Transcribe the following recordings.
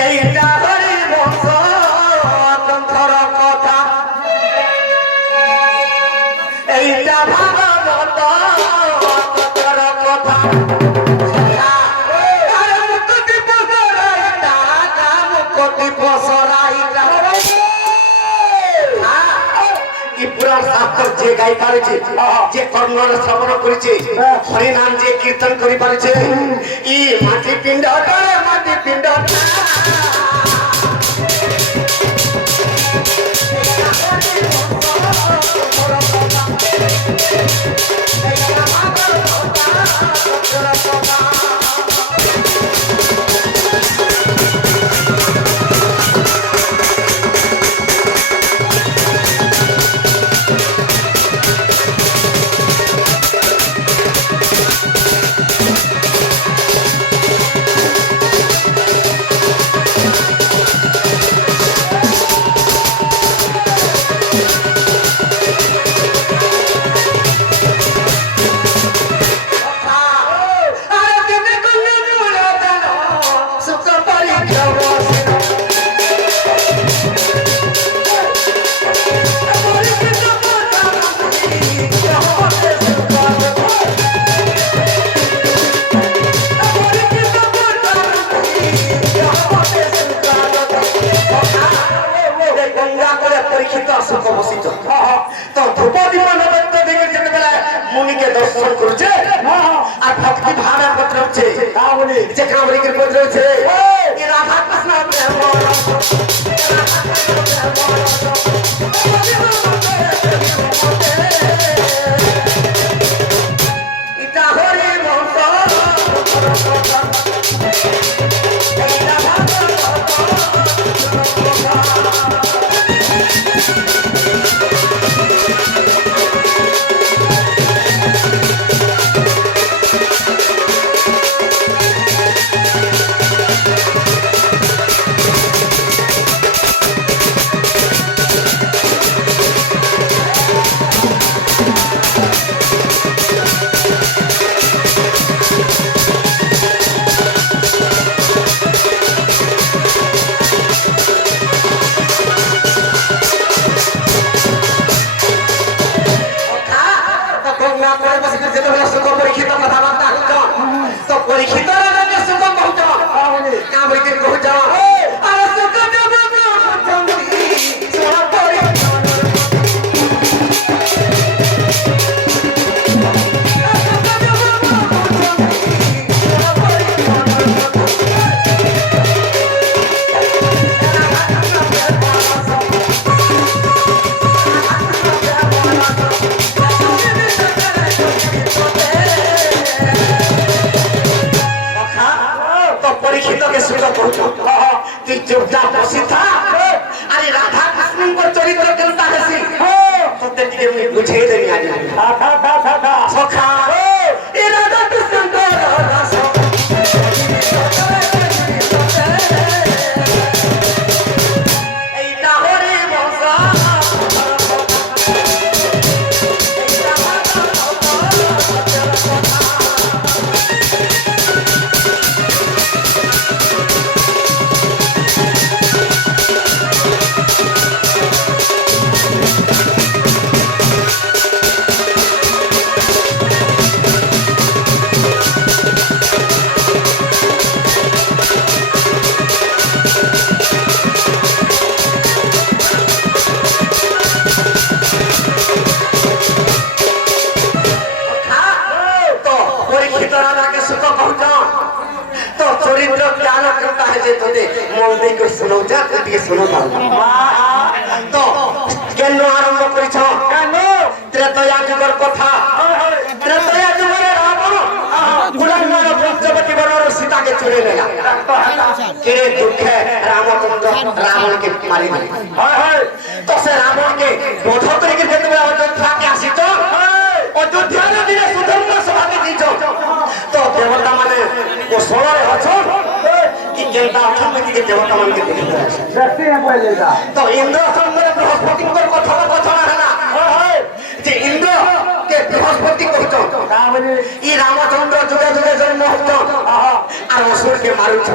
এইটা হরি বংশ গ্রন্থর কথা এইটা ভাগবত গ্রন্থর কথা যে গাই পারেছে যে কর্ণর শ্রবণ করেছে হরিনাম যে কীর্তন করে পারেছে ই মাটি পিণ্ড মাটি পিণ্ড মুনিকে দর্শন করছে আর ভক্তি ভাবের পত্র হচ্ছে যে কামরিকের পত্র হচ্ছে রাধা কৃষ্ণ এটা হরি বংশ अरे राधा कृष्ण चरित्र केनता हेसी तोते टिके मुई बुझेई देनी आज सखा ए राधा कृष्ण को रस एटा हरि वंश चरित्र ज्ञान करता है जे तोते मन को सुनो जा के सुनो तो केन आरंभ करिछ केन त्रेतया जुगर कथा त्रेतया जुगर रावण गुलामर पंचवटी बनर सीता के चुरे लेला केरे दुखे रामचंद्र रावण के मारी हाय हाय तो से रावण के बोध करे के जेते अयोध्या के आसी तो अयोध्या रे दिने सुधर्म सभा के दीजो तो देवता माने ओ सोलरे हछो कि केनता अथम के देवता मान के देखि देखते हैं पहले तो इंद्र संगे बृहस्पति को कथा कथा हला जे इंद्र যে বৃহস্পতি কহিত ই রামচন্দ্র যুগে যুগে জন্ম হত আর অসুরকে মারুছ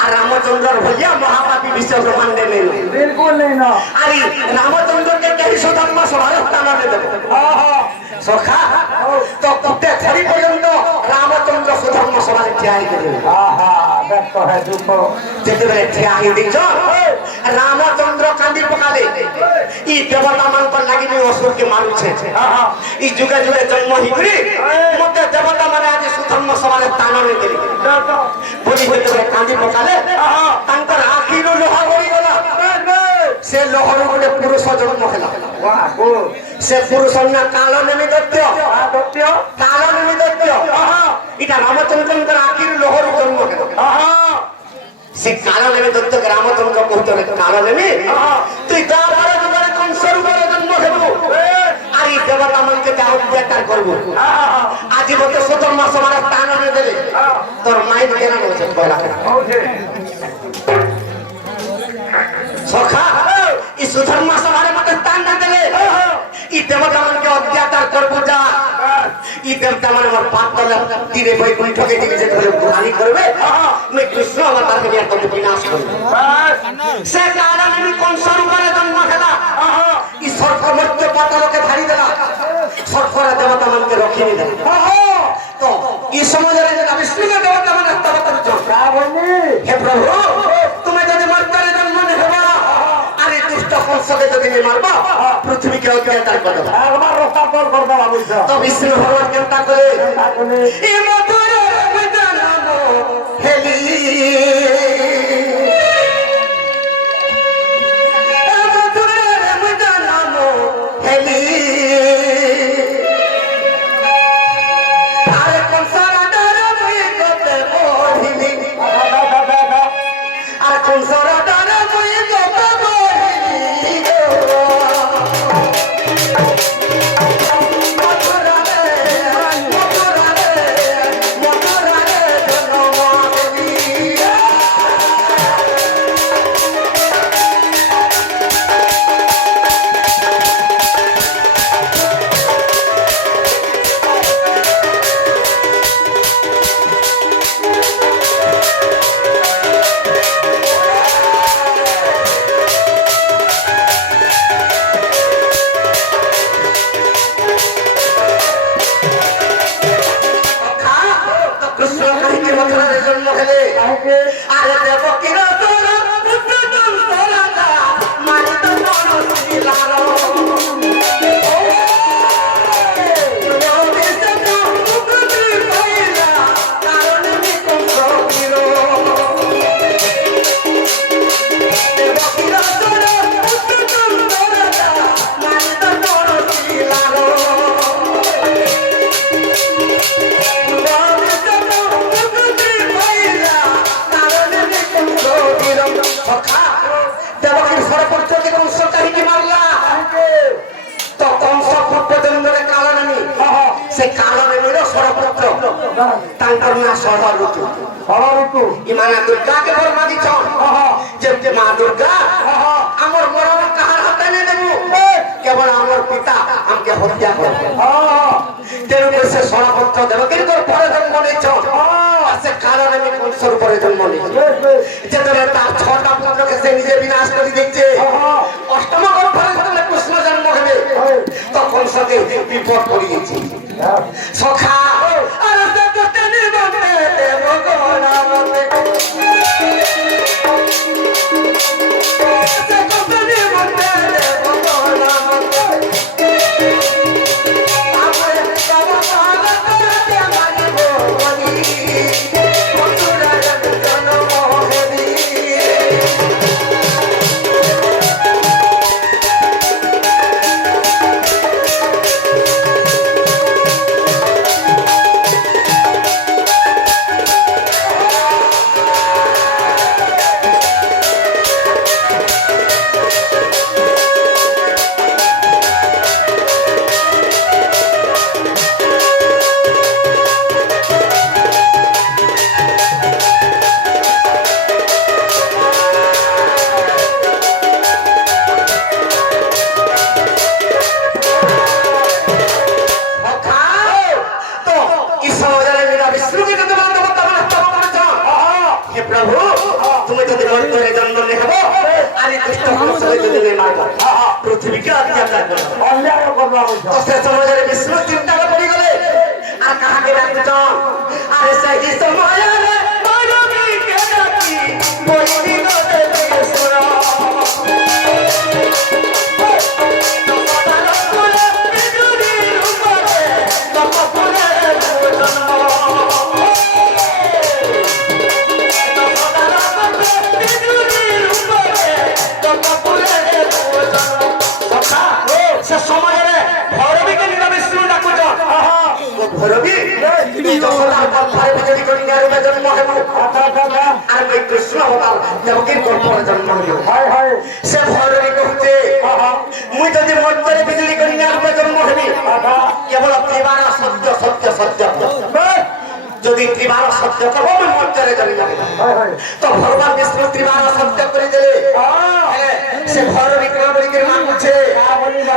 আর রামচন্দ্রর ভলিয়া মহাপাপী বিশ্ব ব্রহ্মাণ্ডে নেই बिल्कुल नहीं ना আর এই রামচন্দ্রকে কেহি সুধর্ম সভার স্থান দেবে সখা তো কুটে ছড়ি পর্যন্ত রামচন্দ্র সুধর্ম সভায় ঠিয়া হয়ে देखो है देखो যেতেবেলে ঠিয়া হয়ে দিছ রামচন্দ্র কান্দি পকালে ই দেবতা মানকর লাগি অসুরকে মারুছে ই যুগে যুগে জন্ম হিকরি মতে দেবতা মানে আজ সুধর্ম সভায় স্থান দেবে বলি হইতে কান্দি পকালে তাঙ্কর আখির লোহা গড়ি গলা সে লোহর গোটে পুরুষ জন্ম হেলা সে পুরুষ না কালো নেমি দত্ত কালো নেমি দত্ত এটা রামচন্দ্রଙ୍କର আখির লোহর জন্ম হেলা সে কালো নেমি দত্ত রামচন্দ্র কହୁଥିଲେ কালো নেমি তুই দ্বাপর যুগরে কংসর উপরে জন্ম হেবু আর এই দেবতা মনকে যা অত্যাচার করবো আজি বলতে সুধর্ম সমাজ স্থান দেবে তোর মাইন্ড কেন হচ্ছে বলা সখা ই সুধর্ম সভারে মতে স্থান না দেলে ই দেবতা মানকে অত্যাচার করবো যা ই দেবতা মানে আমার পাতলা তীরে বই বৈঠকে দিকে যে ধরে গুহানি করবে আমি কৃষ্ণ অবতার কে নিয়ে তোকে বিনাশ করব সে কারণে আমি কোন স্বরূপে জন্ম খেলা ই সর্প মধ্য পাতালকে ধারি দেলা সর্পরা দেবতা মানকে রক্ষিনি দেলা তো ই সমাজের যে বিষ্ণুকে দেবতা মানে স্তবতর চক্রা বলি হে প্রভু তুমি যদি মর্যাদা জন্ম নেবা আরে দুষ্ট কংসকে যদি মারবা পৃথিবীকে অত্যাচার করবে একবার রাস্তা তোর করবা বুঝছো তো বিষ্ণু ভগবান কেনতা করে এ মধুর মদনাম হেলি এ মধুর মদনাম হেলি আরে কংসরা ডর মুই কতে বহিলি আর কংসরা ডর মুই কতে বহিলি আরে দেব কিরা তোরা পুত্র তোরা মানে তো মনো ছিলারো से काला में मेरा सरपुत्र तांकर ना सभा ऋतु इमाना दुर्गा के बरमा दी छन जब जे मां दुर्गा हमर मरम कहार हाथ ने देबू केवल हमर पिता हमके हत्या कर तेरे को से सरपुत्र देव के को परे जन्म नै छन से काला में कोन सर परे जन्म नै जे तरे ता छोटा पुत्र के से निजे विनाश करी देखছে अष्टम गर्भ में कृष्ण जन्म हेबे तখন সকে বিপদ পড়িয়েছে সখা আর সত্যতে নির্মতে দেব গণামতে সত্যতে নির্মতে দেব গণামতে আপরে বাবা ভাগতে মানিব বলি মথুরার জন্ম হেবি প্রভু তুমি যদি মন্ত্রে জন্ম নেব আর এই দুষ্ট কংসকে যদি নেই মারব পৃথিবীকে অত্যাচার করব অন্যায় করবা বলছো তো সে সমাজের বিষ্ণু চিন্তা পড়ি গেলে আর কাহাকে ডাকছ আরে সেই সময় মানবীকে ডাকি বলি গলে সুরা ভৈরবী যশোদার পথে বিজয়ী কন্যার রূপে জন্ম হেব আর ওই কৃষ্ণ অবতার দেবকীর গর্ভে জন্ম হইব হয় হয় সে ভৈরবী কହୁছে মুই যদি মর্ত্যে বিজয়ী কন্যার রূপে জন্ম হেবি কেবল ত্রিবার সত্য সত্য সত্য যদি ত্রিবার সত্য করব মুই মর্ত্যে জন্ম হেব হয় হয় তো ভগবান বিষ্ণু ত্রিবার সত্য করে দিলে সে ভৈরবী কবরীকে মানছে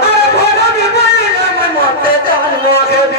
আরে ভৈরবী বলিলে মুই মর্ত্যে জন্ম হেব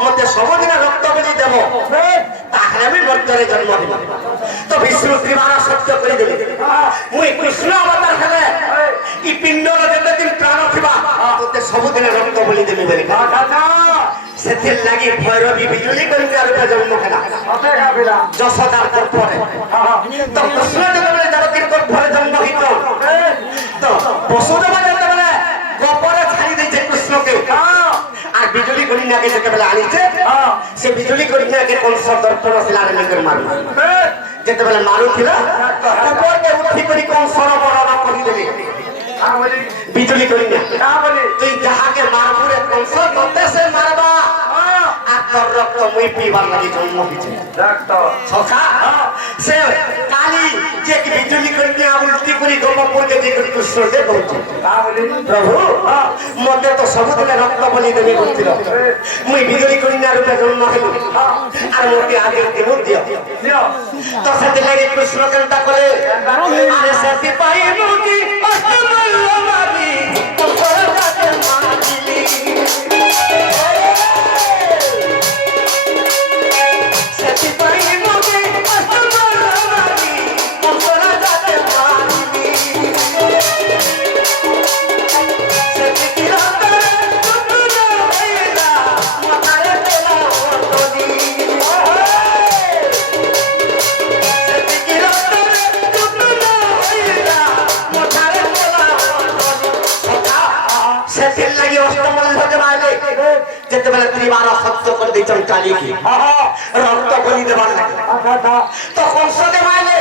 মতে সবদিন রক্ত বলি দেব তাহলে আমি মর্ত্যরে জন্ম দিব তো বিষ্ণু ত্রিবার সত্য করে দেবে মুই কৃষ্ণ অবতার হেলে ই পিণ্ডর যেতেদিন প্রাণ থিবা তোতে সবদিন রক্ত বলি দেবে বলি সেথির লাগি ভৈরবী বিজুলি কন্যা রূপে জন্ম হেলা যশোদার গর্ভরে তো কৃষ্ণ যেতেবেলে দেবকীর গর্ভরে জন্ম হইত তো বসুদেবা যেতেবেলে গর্ভরে ছাড়ি দিয়েছে কৃষ্ণকে আর বিজুলি কন্যাকে যেতেবেলে আনিছে সে বিজুলি কন্যাকে কংস দর্পণ শিলার মারু যেতেবেলে মারুছিল উপরকে উঠি করি কংসর বরণ করিদেবে বিজুলি কন্যা তুই যাহাকে মারবুরে কংস তোতে সে মারবা আর তোর রক্ত মুই পিবার লাগি জন্ম হইছে সখা সে কালী যে কি বিজুলি কন্যা উল্টি করি গোপপুরকে যে কৃষ্ণ দে বলছে প্রভু মতে তো সবুদিনে রক্ত বলি দেবে বলছিল মুই বিজুলি কন্যা রূপে জন্ম হইল আর মোকে আগে দেব দিও তো সেতে লাগে কৃষ্ণ কেনটা করে আরে সেতি পাই মুকি অষ্টমল্ল মারি তোর কাছে মারিলি সেতি পাই মুকি অষ্টমল্ল মারি তোর কাছে মারিলি সেতি কি রাতে তুই না মাথায় তেলা ওতনি সেদিন লাগি অষ্টমল হতে পারলে যেতেবেলে ত্রিবার সত্য করে দিয়েছেন কালীকে রক্ত বলি দেবার লাগে তখন সদে মাইলে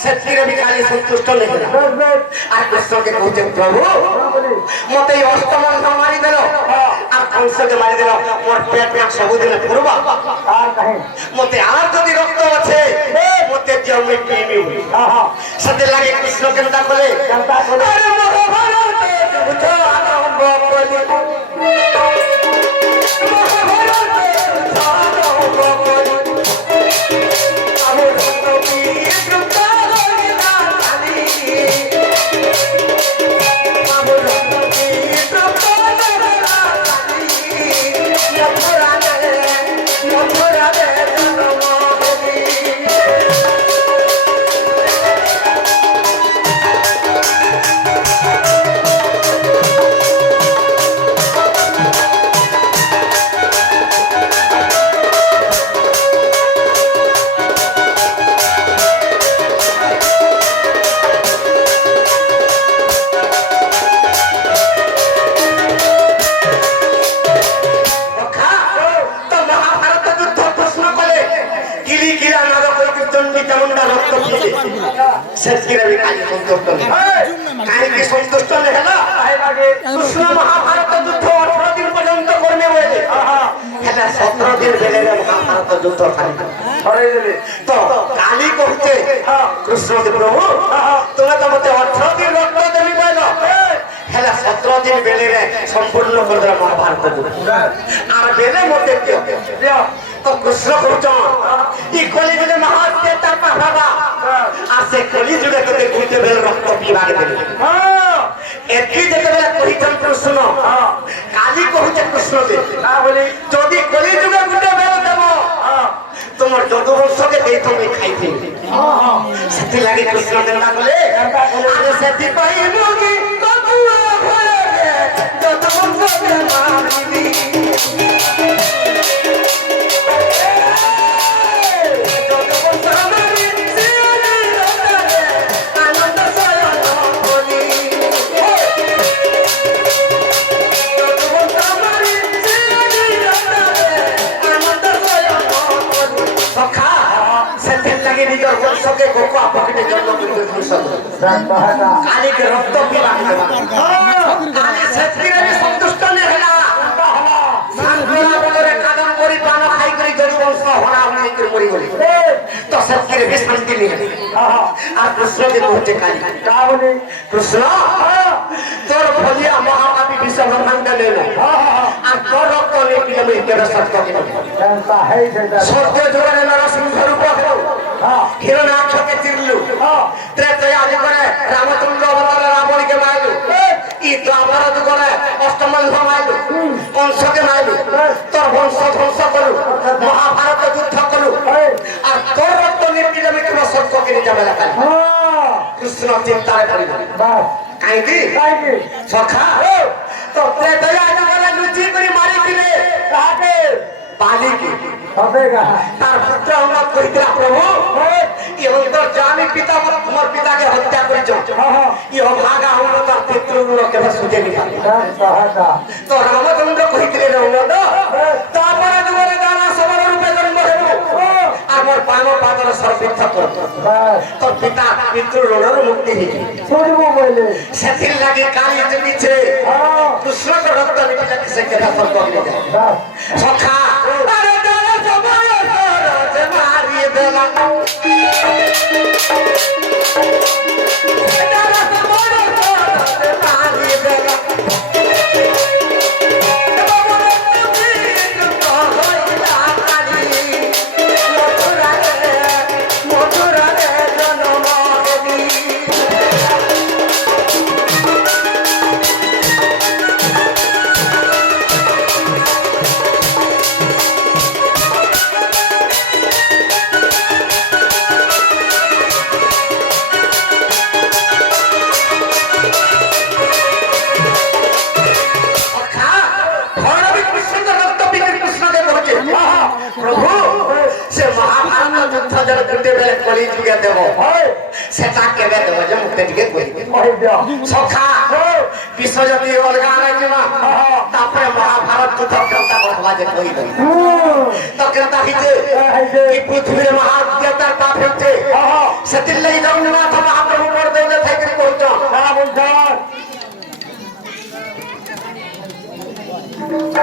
সেদিনে বি কালী সন্তুষ্ট নেই আর কৃষ্ণকে কହୁছেন প্রভু মতে এই অষ্টমল মারি দিল আর কংসকে মারি দিল মোর পেট পেট সবুদিনে পুরবা মতে আর যদি রক্ত আছে মতে জমি প্রেমী সেদিন লাগে কৃষ্ণ কেনটা করে আরে মহাভারতে বুঝো আরম্ভ করি সন্তুষ্ট নেই কাহিনী সন্তুষ্ট নেই হলো কৃষ্ণ মহাভারত যুদ্ধ 18 দিন পর্যন্ত করবে বলে হেলা 17 দিন বেলে মহাভারত যুদ্ধ খালি তো কালী কହୁছে কৃষ্ণ প্রভু তুমি তো মতে 18 দিন রক্ত দেবি বলো হেলা 17 দিন বেলে সম্পূর্ণ করে দেব মহাভারত যুদ্ধ আর বেলে মতে দিও তো কৃষ্ণ কହୁଛন ই কলি যুগে মহাত্মে তার বাবা আর সে কলি যুগে তোকে গুইতে বেলে রক্ত পিবাকে দেবে একি যেতেবেলে কহিছন কৃষ্ণ কালী কହୁছে কৃষ্ণ বলি যদি কলি যুগে গুইতে বেলে দেব তোমার যদুবংশকে দেই তুমি খাইতে সেটি লাগি কৃষ্ণ কেনটা বলে আরে সেটি পাইবো কি কবুয়া ভরে যদুবংশকে মারিবি काली के रक्त पीवा काली क्षेत्रीय भी संतुष्ट ने हला सांगुला बोले कदम करी पान खाई करी जदुवंश होना होने के मरी गली तो क्षेत्रीय भी शांति नहीं है आ कृष्ण के कहते काली का बोले कृष्ण तोर भलिया महापापी विश्व ब्रह्मांड ले लो आ तोर रक्त ने पीले में तेरा सत्य के जनता है सत्य जोरे नरसिंह रूप हो हिरण्याक्ष के चिरलू त्रेतया जुगे रामचंद्र अवतार रावण के मारलू ई द्वापर जुगे अष्टमंध मारलू कंस के मारलू तोर वंश ध्वंस करू महाभारत युद्ध करू आ तोर रक्त निर्पीड़ में केवल सत्य के जमेला कर कृष्ण चिंता करी काहे की सखा तो त्रेतया जुगे लुचि करी मारी दिले काहे बाली की हबेगा तार पुत्र हमरा कहितरा प्रभु ये तो जानी पिता हमर पिता के हत्या करिछ ये भागा हम तो पितृ के सुजे निकाल तो रामचंद्र कहितरे नंद तापर दुरे दाना सबल रूपे जन्म हेबो हमर पानो पादर सर्वविथ कर तो पिता पितृ ऋणर मुक्ति हे सुजबो बोले सेथिर लागे काली जमी छे कृष्ण के रक्त निकल से के स्वर्ग ले जाए सखा अरे दाना सबल से मारी देला दाना सबल से मारी देला कली जुगे देव सेटा केबे देव जे मुक्ति दिके कोइ सखा विश्वजती अलगा नै जिमा तापर महाभारत युद्ध करता बढ़वा जे कोइ दे तो करता हिजे कि पृथ्वी रे महादेवता पाप होते सेति लई जगन्नाथ महाप्रभु मोर देव थे कि कोइ तो ना बोल